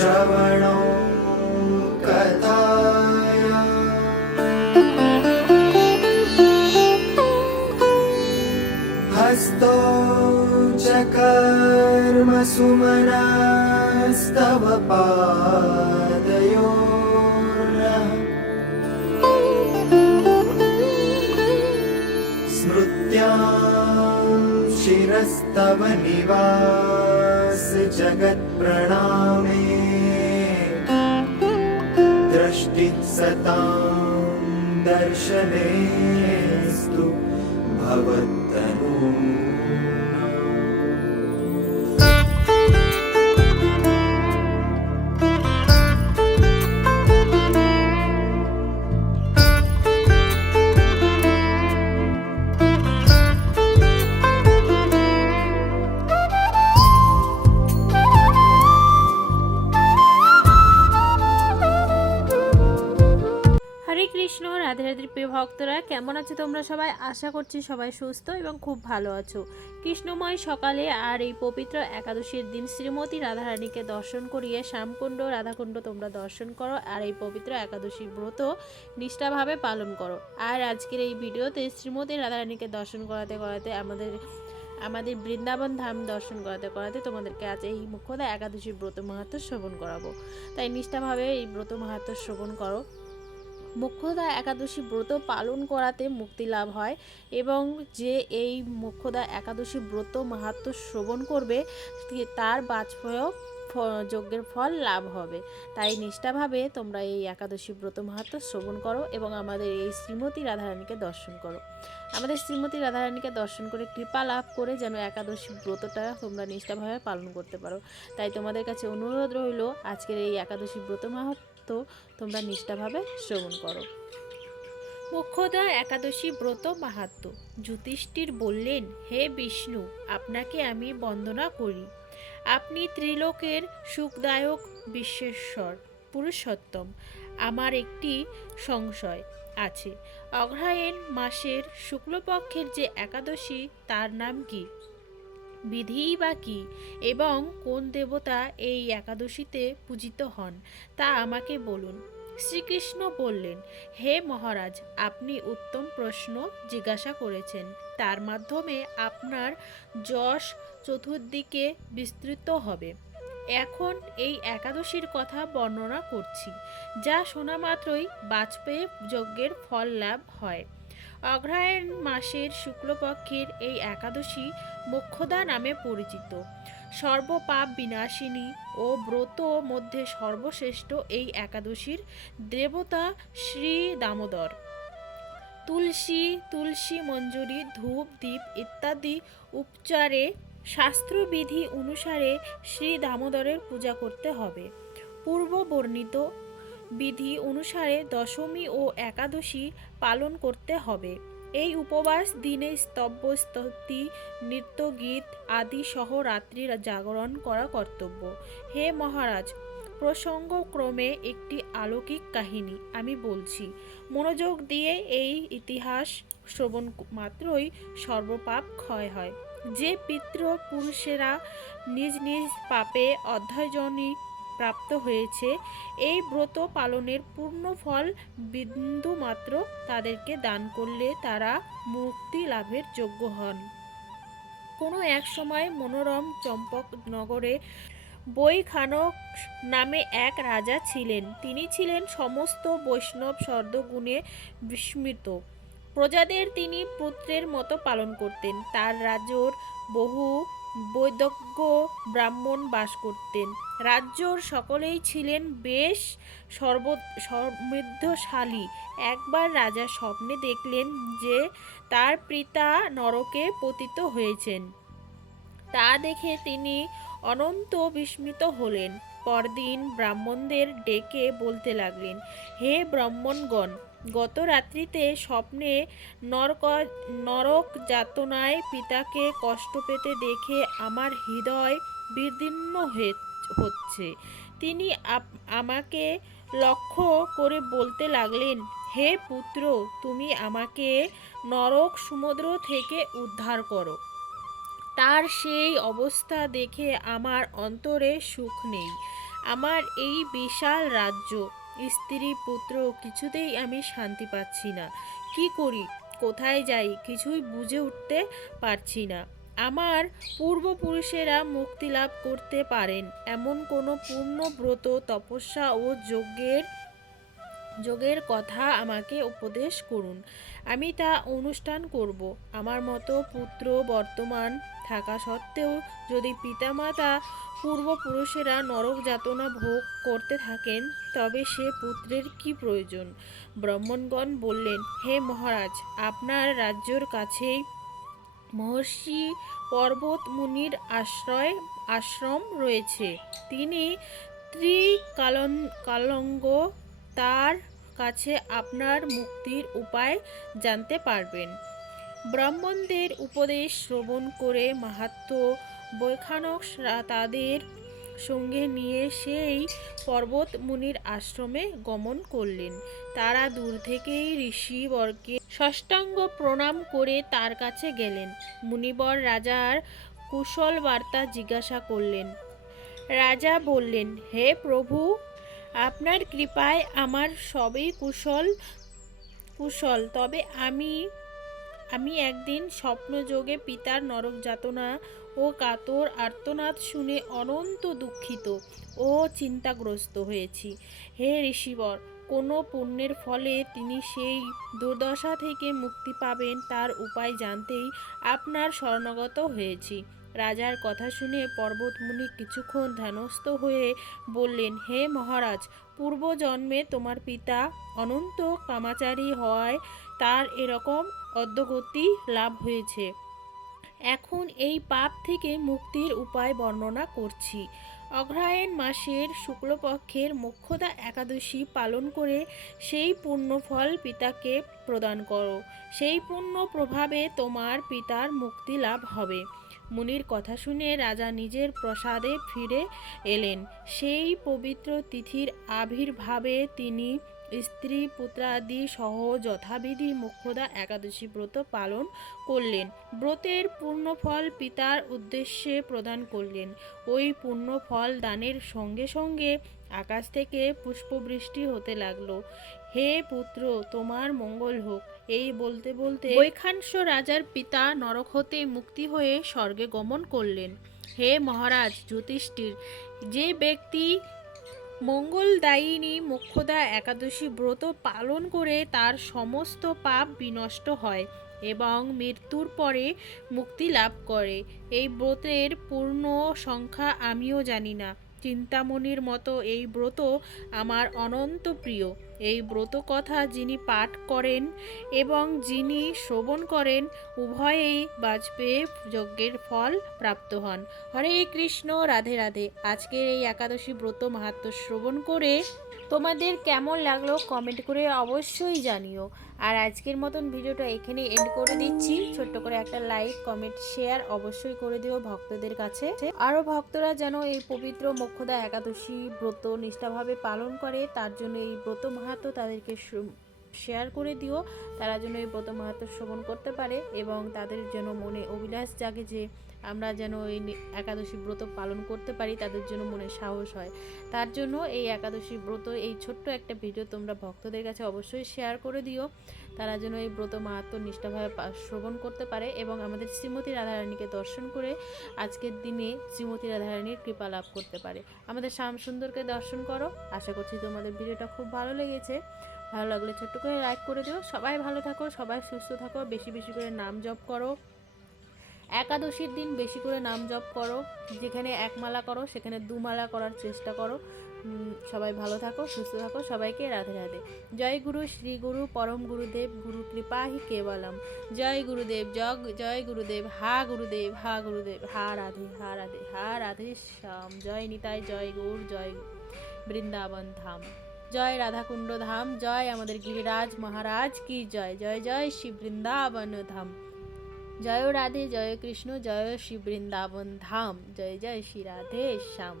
श्रवणो कथाया हस्तो च कर्मसु मनस्तव पादयोर्नः स्मृत्यां शिरस्तव निवास जगत्प्रणामे दृष्टिः सतां दर्शनेस्तु भवत्तनु। হরে কৃষ্ণ, রাধে রাধে প্রিয় ভক্তরা, কেমন আছো তোমরা সবাই? আশা করছি সবাই সুস্থ এবং খুব ভালো আছো। কৃষ্ণময় সকালে আর এই পবিত্র একাদশীর দিন শ্রীমতী রাধারানীকে দর্শন করিয়ে শ্যামকুণ্ড রাধাকুণ্ড তোমরা দর্শন করো আর এই পবিত্র একাদশীর ব্রত নিষ্ঠাভাবে পালন করো। আর আজকের এই ভিডিওতে শ্রীমতী রাধারানীকে দর্শন করাতে করাতে আমাদের বৃন্দাবন ধাম দর্শন করাতে করাতে তোমাদেরকে আজ এই মুখ্যদা একাদশীর ব্রত মাহাত্ম্য শ্রবণ করাবো। তাই নিষ্ঠাভাবে এই ব্রত মাহাত্ম্য শ্রবণ করো। মোক্ষদা একাদশী ব্রত পালন করাতে মুক্তি লাভ হয় এবং যে এই মোক্ষদা একাদশী ব্রত মাহাত্ম্য শ্রবণ করবে তার বাজপেয় যজ্ঞের ফল লাভ হবে। তাই নিষ্ঠাভাবে তোমরা এই একাদশী ব্রত মাহাত্ম্য শ্রবণ করো এবং আমাদের এই শ্রীমতী রাধারানীকে দর্শন করো। আমাদের শ্রীমতী রাধারানীকে দর্শন করে কৃপা লাভ করে যেন একাদশী ব্রতটা তোমরা নিষ্ঠাভাবে পালন করতে পারো। তাই তোমাদের কাছে অনুরোধ রইল আজকের এই একাদশী ব্রত মাহাত্ম্য তোমরা নিষ্ঠাভাবে শ্রবণ করো। মোক্ষদা একাদশী ব্রত মাহাত্ম্য। যুধিষ্ঠির বললেন, হে বিষ্ণু, আপনাকে আমি বন্দনা করি। আপনি ত্রিলোকের সুখদায়ক বিশ্বেশ্বর পুরুষোত্তম। আমার একটি সংশয় আছে। অগ্রহায়ণ মাসের শুক্লপক্ষের যে একাদশী তার নাম কি, বিধিই বা কি, এবং কোন দেবতা এই একাদশীতে পূজিত হন তা আমাকে বলুন। শ্রীকৃষ্ণ বললেন, হে মহারাজ, আপনি উত্তম প্রশ্ন জিজ্ঞাসা করেছেন। তার মাধ্যমে আপনার যশ চতুর্দিকে বিস্তৃত হবে। এখন এই একাদশীর কথা বর্ণনা করছি, যা শোনা মাত্রই বাজপেয়ী যজ্ঞের ফল লাভ হয়। অগ্রহায়ণ মাসের শুক্লপক্ষের এই একাদশী মোক্ষদা নামে পরিচিত। সর্বপাপ বিনাশিনী ও ব্রত মধ্যে সর্বশ্রেষ্ঠ এই একাদশীর দেবতা শ্রী দামোদর। তুলসী মঞ্জুরি ধূপ দীপ ইত্যাদি উপচারে শাস্ত্রবিধি অনুসারে শ্রী দামোদরের পূজা করতে হবে। পূর্ব বর্ণিত বিধি অনুসারে দশমী ও একাদশী পালন করতে হবে। এই উপবাস দিনে স্তব্ধ স্তুতি নৃত্য গীত আদি সহ রাত্রি জাগরণ করা কর্তব্য। হে মহারাজ, প্রসঙ্গক্রমে একটি অলৌকিক কাহিনী আমি বলছি। মনোযোগ দিয়ে এই ইতিহাস শ্রবণ মাত্রই সর্বপাপ ক্ষয় হয়। যে পিতৃ পুরুষেরা নিজ নিজ পাপে অধ্যয়জনী প্রাপ্ত হয়েছে, এই ব্রত পালনের পূর্ণ ফল বিন্দু মাত্র তাদেরকে দান করলে তারা মুক্তি লাভের যোগ্য হন। কোনো এক সময় মনোরম চম্পক নগরে বৈখানক নামে এক রাজা ছিলেন। তিনি ছিলেন সমস্ত বৈষ্ণব সদ্গুণে বিস্মৃত। প্রজাদের তিনি পুত্রের মতো পালন করতেন। তার রাজ্যর বহু বৈদজ্ঞ ব্রাহ্মণ বাস করতেন। রাজ্যর সকলেই ছিলেন বেশ সমৃদ্ধশালী। একবার রাজা স্বপ্নে দেখলেন যে তার পিতা নরকে পতিত হয়েছেন। তা দেখে তিনি অনন্ত বিস্মিত হলেন। পরদিন ব্রাহ্মণদের ডেকে বলতে লাগলেন, হে ব্রাহ্মণগণ, গত রাত্রিতে স্বপ্নে নরক যাতনায় পিতাকে কষ্ট পেতে দেখে আমার হৃদয় বিদীর্ণ হচ্ছে। তিনি আমাকে লক্ষ্য করে বলতে লাগলেন, হে পুত্র, তুমি আমাকে নরক সমুদ্র থেকে উদ্ধার করো। তার সেই অবস্থা দেখে আমার অন্তরে সুখ নেই। আমার এই বিশাল রাজ্য, স্ত্রী পুত্র, কিছুতেই আমি শান্তি পাচ্ছি না। কি করি, কোথায় যাই, কিছুই বুঝে উঠতে পারছি না। আমার পূর্বপুরুষেরা মুক্তি লাভ করতে পারেন এমন কোনো পূর্ণ ব্রত, তপস্যা ও যোগের কথা আমাকে উপদেশ করুন। আমি তা অনুষ্ঠান করব। আমার মতো পুত্র বর্তমান থাকা সত্ত্বেও যদি পিতামাতা পূর্বপুরুষেরা নরক যাতনা ভোগ করতে থাকেন, তবে সে পুত্রের কি প্রয়োজন? ব্রাহ্মণগণ বললেন, হে মহারাজ, আপনার রাজ্যর কাছেই মহর্ষি পর্বত মুনির আশ্রম রয়েছে। তিনি ত্রিকালঙ্গ, তার কাছে আপনার মুক্তির উপায় জানতে পারবেন। ব্রাহ্মণদের উপদেশ শ্রবণ করে মাহাত্ম বৈখানস তাদের সঙ্গে নিয়ে সেই পর্বত মুনির আশ্রমে গমন করলেন। তারা দূর থেকেই ঋষিবরকে সাষ্টাঙ্গ প্রণাম করে তার কাছে গেলেন। মুনিবর রাজার কুশল বার্তা জিজ্ঞাসা করলেন। রাজা বললেন, হে প্রভু, আপনার কৃপায় আমার সবই কুশল। তবে আমি একদিন স্বপ্নযোগে পিতার নরক যাতনা ও কাতর আর্তনাদ শুনে অনন্ত দুঃখিত ও চিন্তাগ্রস্ত হয়েছি। হে ঋষিবর, কোনো পুণ্যের ফলে তিনি সেই দুর্দশা থেকে মুক্তি পাবেন তার উপায় জানতেই আপনার শরণাগত হয়েছি। রাজার কথা শুনে পর্বতমুনি কিছুক্ষণ ধ্যানস্থ হয়ে বললেন, হে মহারাজ, পূর্বজন্মে তোমার পিতা অনন্ত কামাচারী হওয়ায় তার এরকম অধোগতি লাভ হয়েছে। এখন এই পাপ থেকে মুক্তির উপায় বর্ণনা করছি। অগ্রহায়ণ মাসের শুক্লপক্ষের মোক্ষদা একাদশী পালন করে সেই পুণ্যফল পিতাকে প্রদান করো। সেই পুণ্য প্রভাবে তোমার পিতার মুক্তি লাভ হবে। মুনির কথা শুনে রাজা নিজের প্রাসাদে ফিরে এলেন। সেই পবিত্র তিথির আবির্ভাবে তিনি স্ত্রী পুত্রাদি সহ যথাবিধি মোক্ষদা একাদশী ব্রত পালন করলেন। ব্রতের পূর্ণফল পিতার উদ্দেশ্যে প্রদান করলেন। ওই পূর্ণফল দানের সঙ্গে সঙ্গে আকাশ থেকে পুষ্পবৃষ্টি হতে লাগলো। হে পুত্র, তোমার মঙ্গল হোক। এই বলতে বলতে বৈখানস রাজার পিতা নরক হতে মুক্তি হয়ে স্বর্গে গমন করলেন। হে মহারাজ যুধিষ্ঠির, যে ব্যক্তি মঙ্গলদায়িনী মোক্ষদা একাদশী ব্রত পালন করে তার সমস্ত পাপ বিনষ্ট হয় এবং মৃত্যুর পরে মুক্তি লাভ করে, এই ব্রতের পূর্ণ সংখ্যা আমিও জানি না। চিন্তামণির মতো এই ব্রত আমার অনন্ত প্রিয়। এই ব্রত কথা যিনি পাঠ করেন এবং যিনি শ্রবণ করেন, উভয়েই বাজপেয়ী যজ্ঞের ফল প্রাপ্ত হন। হরে কৃষ্ণ, রাধে রাধে। আজকের এই একাদশী ব্রত মাহাত্ম্য শ্রবণ করে তোমাদের কেমন লাগলো কমেন্ট করে অবশ্যই জানিও। আর আজকের মতন ভিডিওটা এখানে এন্ড করে দিচ্ছি। ছোট্ট করে একটা লাইক, কমেন্ট, শেয়ার অবশ্যই করে দিও ভক্তদের কাছে। আরও ভক্তরা যেন এই পবিত্র মোক্ষদা একাদশী ব্রত নিষ্ঠাভাবে পালন করে, তার জন্য এই ব্রত মাহাত্ম্য তাদেরকে শেয়ার করে দিও। তারা যেন এই ব্রত মাহাত্ম্য শ্রবণ করতে পারে এবং তাদের যেন মনে অভিলাষ জাগে যে আমরা যেন এই একাদশী ব্রত পালন করতে পারি, তাদের জন্য মনে সাহস হয়। তার জন্য এই একাদশী ব্রত, এই ছোট্ট একটা ভিডিও তোমরা ভক্তদের কাছে অবশ্যই শেয়ার করে দিও। তারা যেন এই ব্রত মাহাত্ম্য নিষ্ঠাভাবে শ্রবণ করতে পারে এবং আমাদের শ্রীমতী রাধারানীকে দর্শন করে আজকের দিনে শ্রীমতী রাধারানীর কৃপা লাভ করতে পারে। আমাদের শ্যাম সুন্দরকে দর্শন করো। আশা করছি তোমাদের ভিডিওটা খুব ভালো লেগেছে। ভালো লাগলে ছোট্ট করে লাইক করে দিও। সবাই ভালো থাকো, সবাই সুস্থ থাকো, বেশি বেশি করে নাম জপ করো। একাদশীর দিন বেশি করে নাম জপ করো। যেখানে একমালা করো সেখানে দুমালা করার চেষ্টা করো। সবাই ভালো থাকো, সুস্থ থাকো। সবাইকে রাধে রাধে। জয় গুরু শ্রী গুরু পরম গুরুদেব, গুরু কৃপা হি কেবলম। জয় গুরুদেব, জয় গুরুদেব, হা গুরুদেব, হা গুরুদেব, হা রাধে, হা রাধে, হা রাধে শ্যাম। জয় নিতাই, জয় গৌর, জয় বৃন্দাবন ধাম, জয় রাধাকুণ্ড ধাম, জয় আমাদের গিরিরাজ মহারাজ কি জয়। জয় জয় শ্রী বৃন্দাবন ধাম। জয় রাধে, জয় কৃষ্ণ, জয় শ্রী বৃন্দাবন ধাম। জয় জয় শ্রী রাধে শ্যাম।